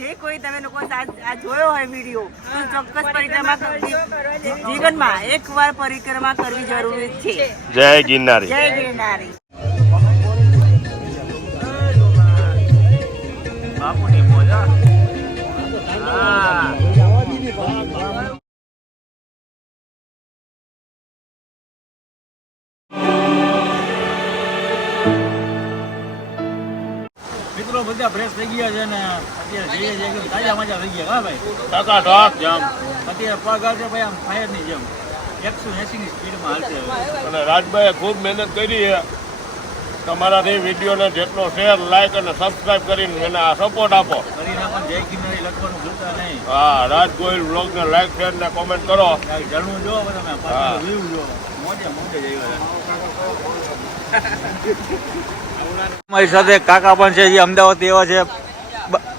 જે કોઈ તમે લોકો આ જોયો હોય વિડીયો તો ચોક્કસ પરિક્રમા જીવનમાં એકવાર પરિક્રમા કરવી જરૂરી છે. જય ગિરનારી. જય ગિરનારી. બાપુની મોજા મિત્રો બધા ફ્રેશ થઈ ગયા છે ને અત્યારે જઈએ છીએ એકદમ તાજા મજા થઈ ગયા. હા ભાઈ ટકાટક જેમ અત્યારે પગ આવશે ભાઈ આમ ફાયરની જેમ 180 ની સ્પીડમાં હાલશે. અને રાજભાઈએ ખૂબ મહેનત કરી છે. તમારાથી વિડીયોને જેટલો શેર લાઈક અને સબસ્ક્રાઇબ કરીને એને આ સપોર્ટ આપો. કરીને પણ જય ગિરનારી લખવાનું ભૂલતા નહીં. હા, રાજ ગોહિલ બ્લોગને લાઈક શેર ને કોમેન્ટ કરો. જણવું જોવો તમે પાછળ વ્યૂ જોવો મોજે મોજે જ અમારી સાથે કાકા પણ છે જે અમદાવાદ એવા છે.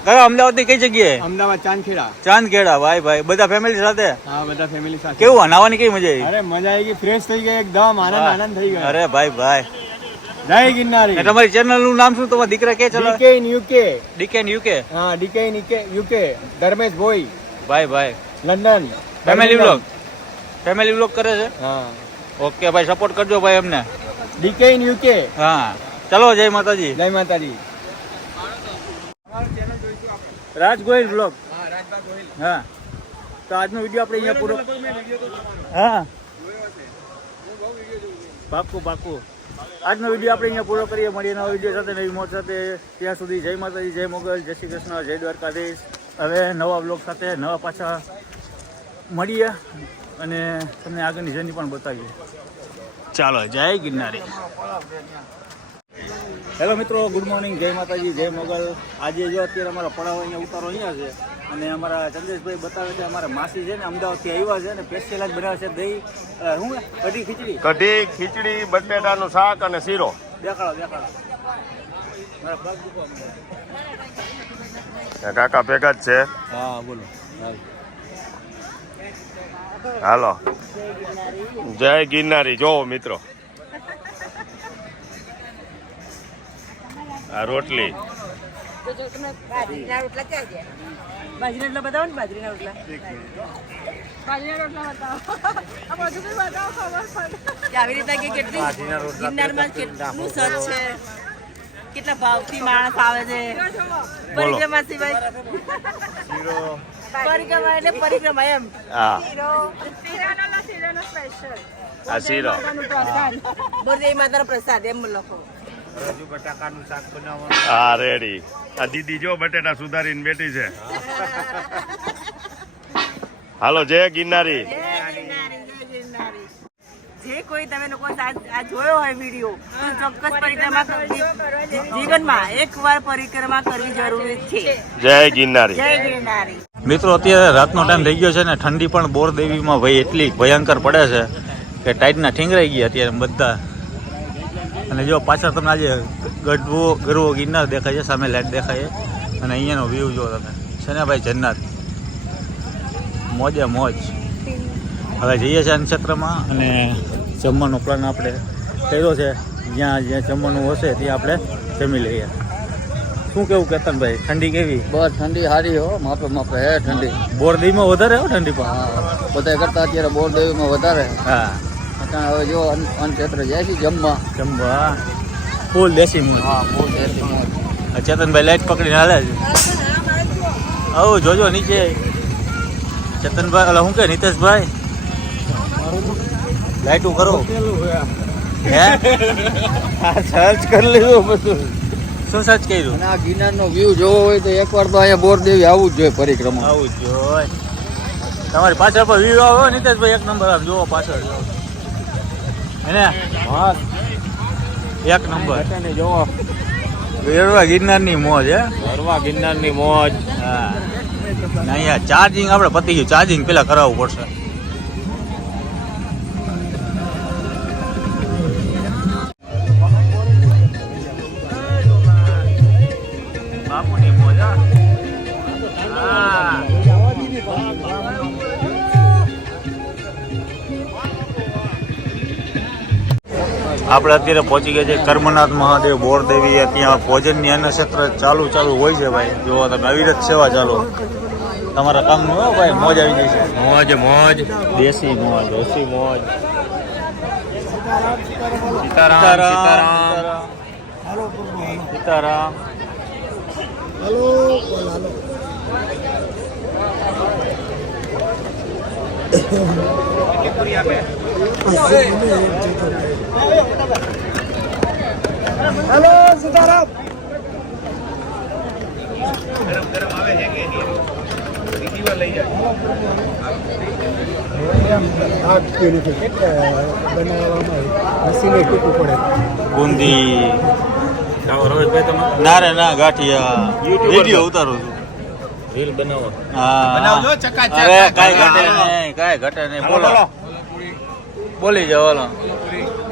કાકા અમદાવાદ ની કઈ જગ્યાએ? અમદાવાદ ચાંદખેડા. ચાંદખેડા. ભાઈ ભાઈ બધા ફેમિલી સાથે? હા, બધા ફેમિલી સાથે. કેવું નાવાની કઈ મજા આવી? અરે મજા આવી ગઈ, ફ્રેશ થઈ ગઈ એકદમ, આનંદ થઈ ગયો. અરે ભાઈ ભાઈ જય ગિરનારી. તમારી ચેનલ નું નામ શું? તમારા દીકરા કે ચલાવે? DK in UK. DK in UK. હા, DK in UK. Dharmesh Bhoi. ભાઈ ભાઈ લંડન. ફેમિલી વ્લોગ કરે છે. હા. ઓકે ભાઈ સપોર્ટ કરજો ભાઈ એમને. DK in UK. હા ચલો જય માતાજી. જય માતાજી. રાજ ગોહિલ બ્લોગ. હા તો આજનો વિડીયો આપણે અહીંયા પૂરો. હા પાક્કું પાક્કું. આજનો વિડીયો આપણે અહીંયા પૂરો કરીએ. મળીએ નવા વિડીયો સાથે, નવી મોજ સાથે. ત્યાં સુધી જય માતાજી, જય મોગલ, જય શ્રી કૃષ્ણ, જય દ્વારકાધીશ. હવે નવા બ્લોગ સાથે નવા પાછા મળીએ અને તમને આગળની જર્ની પણ બતાવીએ. ચાલો જય ગિરનારી. હેલો મિત્રો, ગુડ મોર્નિંગ, જય માતાજી, જય મોગલ. આજે જો અત્યારે અમારા પડાવ અહીંયા ઉતારો અહીંયા છે અને અમારા ચંદ્રેશભાઈ બતાવે છે અમારા માસી છે ને અમદાવાદથી આવ્યા છે અને સ્પેશિયલ જ બનાવે છે દહીં શું કઢી ખીચડી. કઢી ખીચડી, બટેટાનું શાક અને શીરો. દેખાડો. કાકા ભેગા જ છે. હા બોલો. હાલો જય ગિરનારી. જો મિત્રો આ રોટલી. બાજરીના રોટલા ક્યાં ગયા? બાજરીના રોટલા બતાવો ને. બાજરીના રોટલા બતાવો. આવી રીતે કે કેટલી ગિરનારમાં કેટલું સત છે, કેટલા ભાવથી માણસ આવે છે પરિક્રમા સિવાય. પરિક્રમા એટલે પરિક્રમા એમ. હા સ્પેશિયલ આ શીરો. બોરદેવી માતાનો પ્રસાદ એમ લખો. હા રેડી. આ દીદી જો બટેટા સુધારીને બેઠી છે. હાલો જય ગિરનારી. જે કોઈ તમે લોકો આ જોયો હોય વિડીયો તો ચોક્કસ પરિક્રમા જીવનમાં એકવાર પરિક્રમા કરવી જરૂરી છે. જય ગિરનારી. જય ગિરનારી. મિત્રો અત્યારે રાતનો ટાઈમ થઈ ગયો છે ને ઠંડી પણ બોરદેવીમાં ભાઈ એટલી ભયંકર પડે છે કે ટાઈટના ઠીંગરાઈ ગયા અત્યારે બધા. અને જો પાછળ તમને આજે ગરવો ગિરનાર દેખાય છે, સામે લાઈટ દેખાય છે અને અહીંયાનો વ્યૂ જો તમે છે ને ભાઈ જન્નત. મોજે મોજ. હવે જઈએ છીએ નક્ષત્રમાં અને જમવાનો પ્લાન આપણે કર્યો છે. જ્યાં જમવાનું હશે ત્યાં આપણે જમી લઈએ. શું કેવું કેતનભાઈ, ઠંડી કેવી? બસ ઠંડી સારી હો, માપે હે ઠંડી. બોરદેવીમાં વધારે હો ઠંડી પણ. બધા કરતા અત્યારે બોરદેવીમાં વધારે. હા હવે જો અનક્ષેત્ર જાય છે જમવા ફૂલ દેશી મૂળ. હા, બહુ દેશી મોજ. ચેતનભાઈ લાઈટ પકડીને હાલે છે. આવું જોજો નીચે. ચેતનભાઈ એટલે શું કે નીતેશભાઈ લાઈટું કરો. હે સર્ચ કરી લીધું બધું. શું સર્ચ કર્યું? અને આ ગિરનારનો વ્યૂ જોવો હોય તો એકવાર તો અહીંયા બોરદેવી આવવું જ જોઈએ પરિક્રમા. આવું જ જોઈએ. તમારી પાછળ પર વ્યૂ આવ્યો નીતેશભાઈ એક નંબર. આમ જોવો પાછળ એને હા, એક નંબર. જોવો ગરવા ગિરનારની મોજ. હે ગરવા ગિરનારની મોજ. હા અહીંયા ચાર્જિંગ આપણે પતી ગયું. ચાર્જિંગ પેલા કરાવવું પડશે. બાપુની મોજ. હા આપણે અત્યારે પહોંચી ગયા છે કર્મનાથ મહાદેવ બોરદેવી. ત્યાં ભોજનની અન્ન ક્ષેત્ર ચાલુ હોય છે ભાઈ. જો તમે અવિરત સેવા ચાલુ તમારા કામનું હો ભાઈ. મોજ આવી ગઈ છે. મોજ મોજ દેશી મોજ. ઓછી મોજ. સીતારામ. હેલો સીતારામ. બુંદી ના રે ના ગાંઠિયા. વિડીયો ઉતારું છું. રીલ બનાવો. હા અરે કાંઈ ઘટે નહીં બોલો બોલી જાઓ બોલો.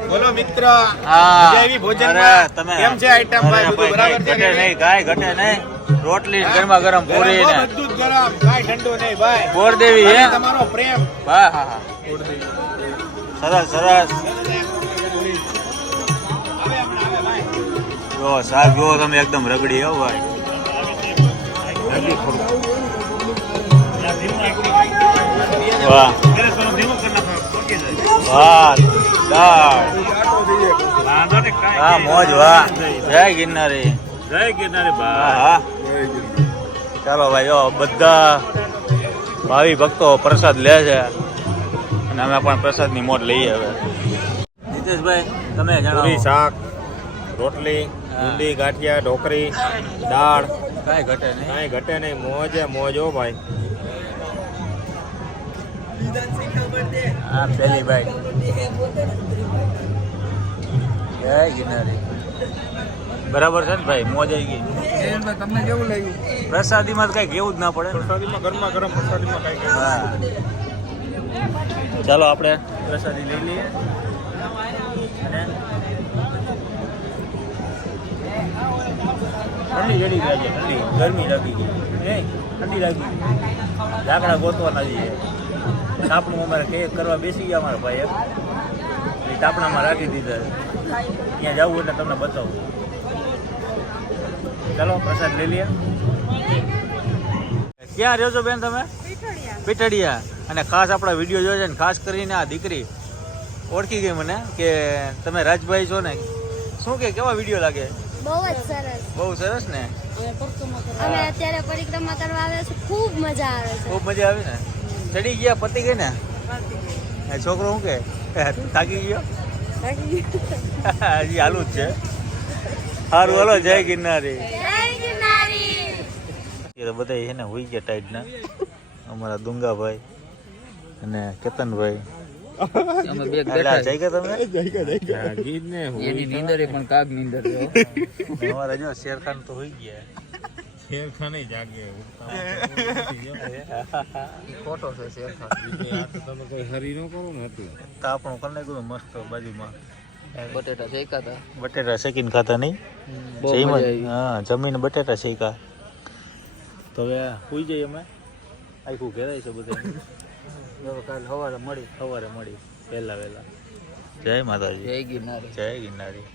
બોલો મિત્ર. હા એવી ભોજન અરે તમે કેમ છે આઈટમ ભાઈ? અરે બધું બરાબર છે ઘટે નહીં કાંઈ ઘટે નહીં. રોટલી ગરમા ગરમ પૂરી ને બધું જ ગરમ, કાંઈ ઠંડુ નહીં ભાઈ. બોરદેવી હે. તમારો પ્રેમ. હા હા હા સરસ સરસ. જો શાક જો તમે એકદમ રગડી હો ભાઈ. વાહ વાહ દાળ. હા મોજ વાહ. જય ગિરનારી. જય ગિરનારી હા હા ચાલો ભાઈ જો બધા ભાવિ ભક્તો પ્રસાદ લે છે અને અમે પણ પ્રસાદની મોજ લઈએ હવે. નીતેશભાઈ તમે પૂરી, જણાવો. શાક, રોટલી, બુંદી, ગાંઠિયા, ઢોકરી, દાળ, કાંઈ ઘટે નહીં. કાંઈ ઘટે નહીં. મોજે મોજ હો ભાઈ. હા પહેલી ભાઈ. જય ગિરનારી. બરાબર છે ને ભાઈ? મોજ આવી ગઈ. તમને કેવું લાગ્યું? પ્રસાદીમાં તો કઈ કેવું જ ના પડે ને. પ્રસાદીમાં ગરમા ગરમ પ્રસાદીમાં કાંઈ હા ચાલો આપણે પ્રસાદી લઈ લઈએ. અને ઠંડી જડી જાય છે. ઠંડી ગરમી લાગી ગઈ. ઠંડી લાગી ગઈ. લાકડા ગોતવાના જઈએ. તાપણું અમારે કેક કરવા બેસી ગયા અમારા ભાઈ. એ તાપણામાં રાખી દીધા. ત્યાં જવું એટલે તમને બતાવું. ચાલો પ્રસાદ લઈ લઈએ. ક્યાં રહ્યો છો બેન તમે? પીઠડિયા. અને ખાસ આપણા વિડીયો જોયો છે ને ખાસ કરીને આ દીકરી ઓળખી ગઈ મને કે તમે રાજભાઈ છો ને. શું કે કેવા વિડીયો લાગે? બહુ જ સરસ. બહુ સરસ ને. અમે અત્યારે પરિક્રમા કરવા આવ્યા છે. ખૂબ મજા આવે છે. ખૂબ મજા આવી ને. ચડી ગયા પતી ગઈ ને. છોકરો શું કે થાકી ગયો? હજી હાલું જ છે. સારું હાલો. જય ગિરનારી. બધા છે ને હોઈ ગયા ટાઈટ ના. અમારા દુંગાભાઈ અને કેતનભાઈ. અમે બે એની નીંદર પણ કાગ નીંદર અમારા જો શેરખાન તો હોઈ ગયા. શેરખાન જાગે. ખોટો છે શેરખાન. તમે કોઈ હરી ન કરો ને હતું તો આપણું કરી નાખ્યું મસ્ત બાજુમાં. બટેટા શેકાતા. બટેટા શેકીને ખાતા નહીં? બહુ મજા આવી. હા જમીને બટેટા શેકા. તો હવે સુઈ જઈએ અમે. આખું ઘેરાય છે બધે. કાલ સવારે મળી સવારે મળી વહેલા. જય માતાજી. જય ગિરનારી. જય ગિરનારી.